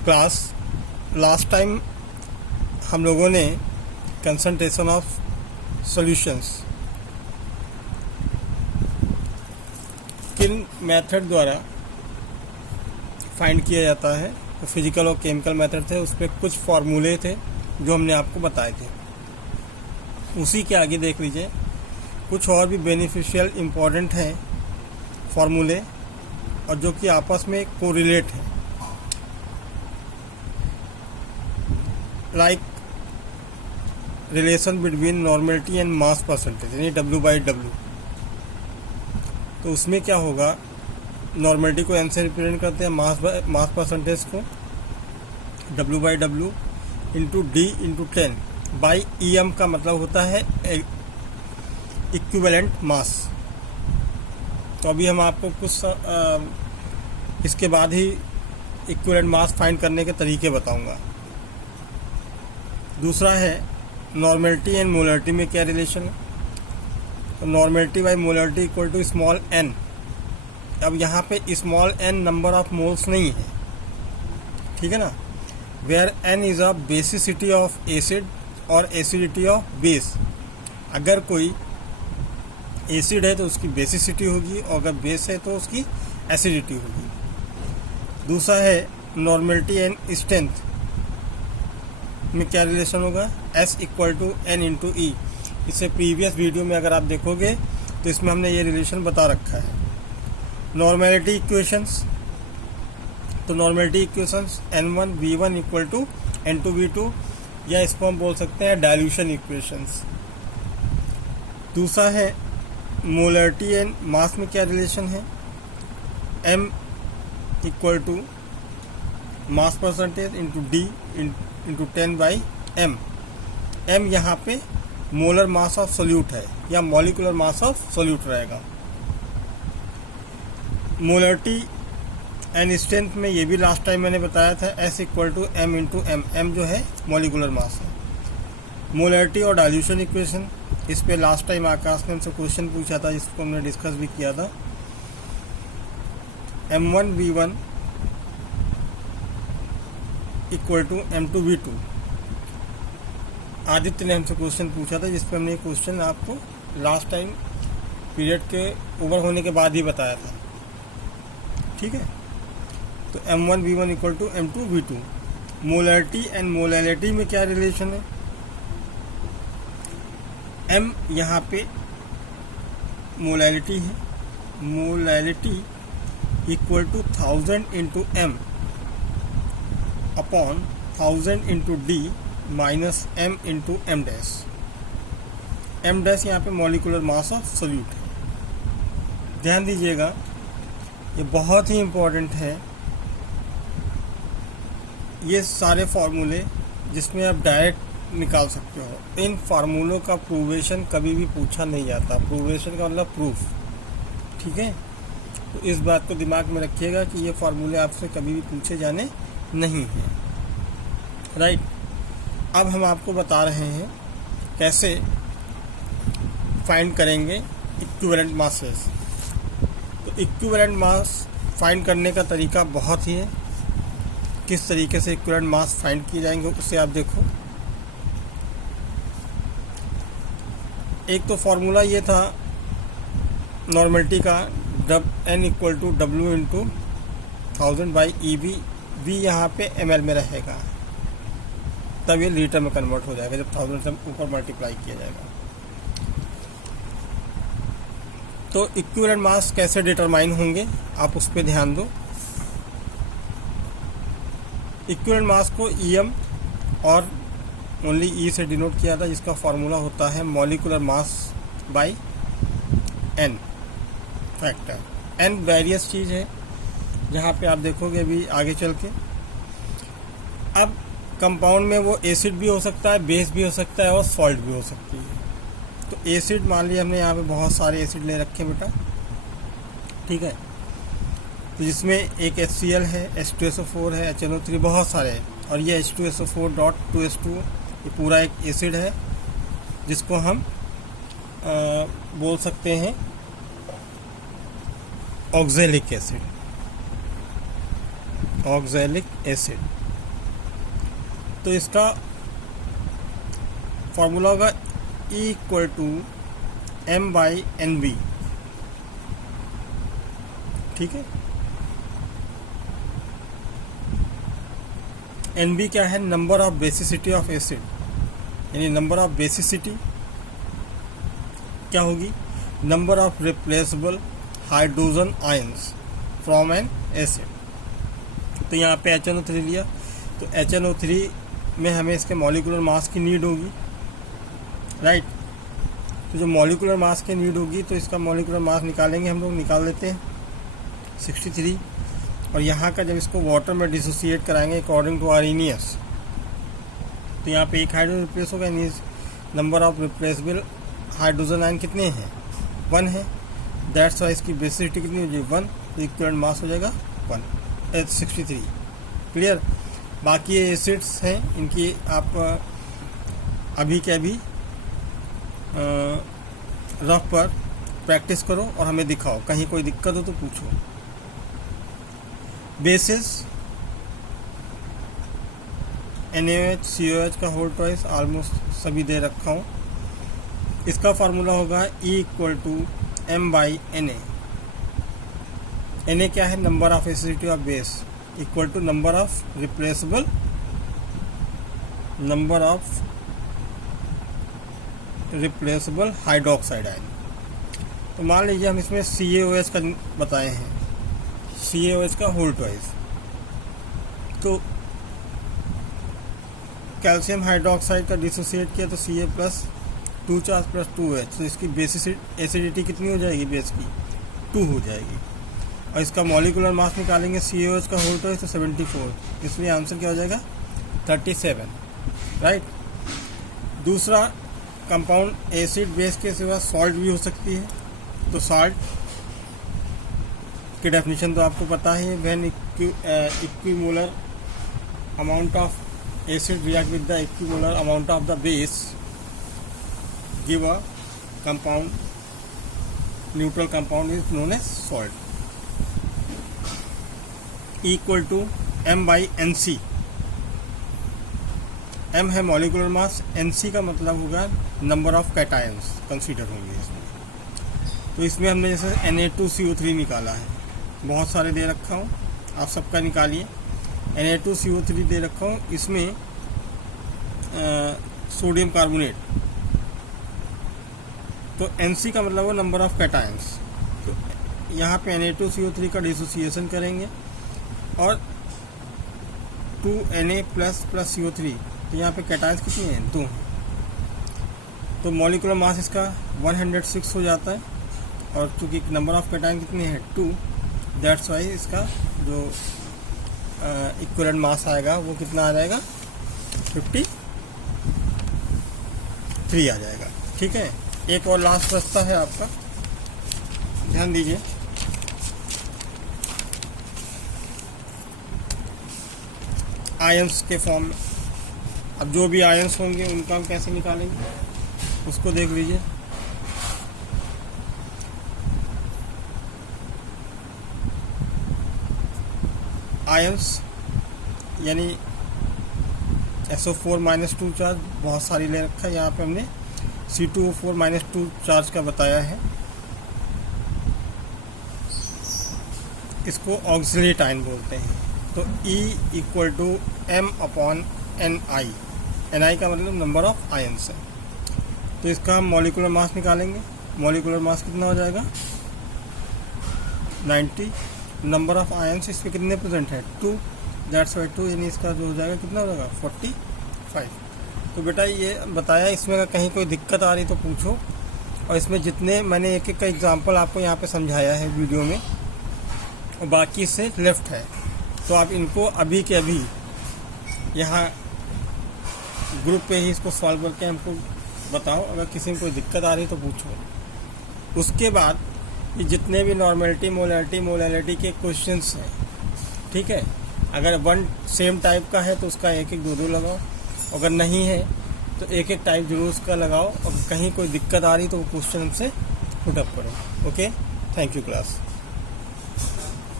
Class last time हम लोगों ने कंसंट्रेशन ऑफ सॉल्यूशंस किन मेथड द्वारा फाइंड किया जाता है, तो फिजिकल और केमिकल मेथड थे, उस पर कुछ फार्मूले थे जो हमने आपको बताए थे। उसी के आगे देख लीजिए कुछ और भी बेनिफिशियल इम्पोर्टेंट हैं फार्मूले और जो कि आपस में कोरिलेट है। Like relation between normality and mass percentage, यानी W/W। तो उसमें क्या होगा, नॉर्मेलिटी को n से रिप्रेजेंट करते हैं, मास परसेंटेज को W/W into D into 10 by EM का मतलब होता है इक्विवेलेंट मास। तो अभी हम आपको कुछ इसके बाद ही इक्विवेलेंट मास फाइंड करने के तरीके बताऊंगा। दूसरा है नॉर्मेलिटी एंड मोलरिटी में क्या रिलेशन है। तो normality by molarity equal to small n। अब यहाँ पे small n number of moles नहीं है, ठीक है ना, where n is a basicity of acid और एसिडिटी ऑफ बेस। अगर कोई एसिड है तो उसकी बेसिसिटी होगी और अगर बेस है तो उसकी एसिडिटी होगी। दूसरा है नॉर्मेलिटी एंड स्ट्रेंथ में क्या रिलेशन होगा, S equal to N into E। इससे प्रीवियस वीडियो में अगर आप देखोगे तो इसमें हमने ये रिलेशन बता रखा है। नॉर्मेलिटी इक्वेशंस, तो normality equations N1V1 equal to N2V2, या इसको हम बोल सकते हैं डाइल्यूशन इक्वेशंस। दूसरा है मोलरिटी एंड मास में क्या रिलेशन है, M equal to mass percentage into D into 10/m। m यहाँ पे मोलर मास ऑफ सोल्यूट है या मॉलिकुलर मास ऑफ सोल्यूट रहेगा। मोलरिटी एंड स्ट्रेंथ में ये भी लास्ट टाइम मैंने बताया था, S equal to M into M। M जो है मॉलिकुलर मास है। मोलरिटी और डाइल्यूशन इक्वेशन, इस पे लास्ट टाइम आकाश ने हमसे क्वेश्चन पूछा था जिसको हमने डिस्कस भी किया था। M1V1 equal to M2V2। Aditya ने हमसे क्वेश्चन पूछा था जिस पर हमने क्वेश्चन आपको लास्ट टाइम पीरियड के ओवर होने के बाद ही बताया था, ठीक है। तो M1V1 equal to M2V2। Molarity and molality में क्या रिलेशन है, M यहाँ पे मोलैलिटी है, molality equal to 1000 into M upon 1000 into D minus M into M dash. M dash यहाँ पे मॉलिकुलर मास ऑफ सोल्यूट है। ध्यान दीजिएगा ये बहुत ही इम्पोर्टेंट है। ये सारे फार्मूले जिसमें आप डायरेक्ट निकाल सकते हो, इन फार्मूलों का प्रूवेशन कभी भी पूछा नहीं जाता। प्रूवेशन का मतलब प्रूफ, ठीक है। तो इस बात को दिमाग में रखिएगा कि ये फार्मूले आपसे कभी भी पूछे जाने नहीं है, राइट। अब हम आपको बता रहे हैं कैसे फाइंड करेंगे इक्विवेलेंट मासेस। तो इक्विवेलेंट मास फाइंड करने का तरीका बहुत ही है। किस तरीके से इक्विवेलेंट मास फाइंड किए जाएंगे उसे आप देखो। एक तो फॉर्मूला ये था नॉर्मेलिटी का, N equal to W into 1000 by EV। V यहाँ पे ml में रहेगा, तब ये लीटर में कन्वर्ट हो जाएगा जब 1000 से ऊपर मल्टीप्लाई किया जाएगा। तो इक्विवेलेंट मास कैसे डिटरमाइन होंगे आप उस पर ध्यान दो। इक्विवेलेंट मास को EM और ओनली E से डिनोट किया था, जिसका फॉर्मूला होता है molecular mass by N factor. N various चीज़ है, जहाँ पे आप देखोगे अभी आगे चल के। अब कंपाउंड में वो एसिड भी हो सकता है, बेस भी हो सकता है और सॉल्ट भी हो सकती है। तो एसिड मान लिया हमने यहाँ पे बहुत सारे एसिड ले रखे बेटा, ठीक है। तो जिसमें एक HCl है, H2SO4 है, HNO3, बहुत सारे हैं। और ये H2SO4.2H2 ये पूरा एक एसिड है जिसको हम बोल सकते हैं ऑक्जेलिक एसिड। ऑक्जेलिक एसिड, तो इसका फॉर्मूला होगा E इक्वल टू m/NB, ठीक है। NB क्या है? Number of basicity of acid, यानी नंबर ऑफ बेसिसिटी क्या होगी? Number of replaceable hydrogen ions from N acid. तो यहाँ पे HNO3 लिया, तो HNO3 में हमें इसके मॉलिक्यूलर मास की नीड होगी, राइट। तो जो मॉलिक्यूलर मास की नीड होगी तो इसका मॉलिक्यूलर मास निकालेंगे, हम लोग निकाल लेते हैं 63। और यहाँ का जब इसको वाटर में डिसोसिएट कराएंगे अकॉर्डिंग टू आर्हेनियस, तो यहाँ पे एक हाइड्रोजन रिप्लेस होगा, यानी number of replaceable hydrogen ion कितने हैं? 1 है। दैट्स वाई इसकी बेसिसिटी कितनी हो जाएगी? 1। तो इक्विवेलेंट मास हो जाएगा 63। क्लियर। बाकी ये एसिड्स हैं, इनकी आप अभी के अभी रफ पर प्रैक्टिस करो और हमें दिखाओ, कहीं कोई दिक्कत हो तो पूछो। बेसिस NaOH COH का होल ट्वाइस ऑलमोस्ट सभी दे रखा हूँ। इसका फार्मूला होगा E equal to m/Na। Na क्या है? Number of acidity of base equal to number of replaceable hydroxide ion. तो मान लीजिए हम इसमें CaOH का बताए हैं, CaOH का होल ट्वाइस। तो कैल्शियम हाइड्रोक्साइड का डिसोसिएट किया तो Ca plus 2 charge plus 2H, तो इसकी बेसिस एसिडिटी कितनी हो जाएगी? बेस की 2 हो जाएगी। और इसका मॉलिक्यूलर मास निकालेंगे CaOH का होल ट्वाइस तो 74, इसलिए आंसर क्या हो जाएगा? 37, राइट। दूसरा, कंपाउंड एसिड बेस के सिवा सॉल्ट भी हो सकती है। तो सॉल्ट की डेफिनेशन तो आपको पता ही है, when equimolar amount of acid react with the equimolar amount of the base give a compound, neutral compound is known as salt. Equal to m/Nc। m है मॉलिक्यूलर मास, Nc का मतलब होगा नंबर ऑफ कैटायंस कंसीडर होंगे इसमें। तो इसमें हमने जैसे Na2CO3 निकाला है, बहुत सारे दे रखा हूँ, आप सबका निकालिए। Na2CO3 दे रखा हूँ, इसमें सोडियम कार्बोनेट, तो Nc का मतलब वो नंबर ऑफ कैटायंस। तो यहाँ पे Na2CO3 का डिसोसिएशन करेंगे और 2Na प्लस CO3, तो यहाँ पे कैटायंस कितनी हैं? 2 हैं। तो मॉलिक्यूलर मास इसका 106 हो जाता है, और चूँकि नंबर ऑफ कैटायन कितने हैं? 2, दैट्स वाई इसका जो इक्विवेलेंट मास आएगा वो कितना आ जाएगा? 53 आ जाएगा, ठीक है। एक और लास्ट रास्ता है आपका, ध्यान दीजिए। आयंस के फॉर्म में, अब जो भी आयंस होंगे उनका हम कैसे निकालेंगे उसको देख लीजिए। आयंस यानी SO4-2 चार्ज बहुत सारी ले रखा है, यहाँ पे हमने C2O4-2 चार्ज का बताया है। इसको ऑक्सिलेट आयन बोलते हैं। तो E equal to m/Ni, Ni का मतलब नंबर ऑफ आयंस है। तो इसका हम मॉलिक्यूलर मास निकालेंगे, मॉलिक्यूलर मास कितना हो जाएगा? 90। नंबर ऑफ आयंस इस पर कितने प्रेजेंट है? 2, दैट्स वाई 2, यानी इसका जो हो जाएगा कितना हो जाएगा? 45। तो बेटा ये बताया, इसमें अगर कहीं कोई दिक्कत आ रही तो पूछो। और इसमें जितने मैंने एक एक का एग्जांपल आपको यहाँ पे समझाया है वीडियो में, और बाकी से लेफ्ट है, तो आप इनको अभी के अभी यहाँ ग्रुप पे ही इसको सॉल्व करके हमको बताओ। अगर किसी में कोई दिक्कत आ रही तो पूछो। उसके बाद ये जितने भी नॉर्मेलिटी, मोलैलिटी के क्वेश्चंस हैं, ठीक है, अगर वन सेम टाइप का है तो उसका 1-1, 2-2 लगाओ। अगर नहीं है तो 1-1 टाइप जरूर उसका लगाओ, और कहीं कोई दिक्कत आ रही तो वो क्वेश्चन से पुट अप करो। Okay, thank you class.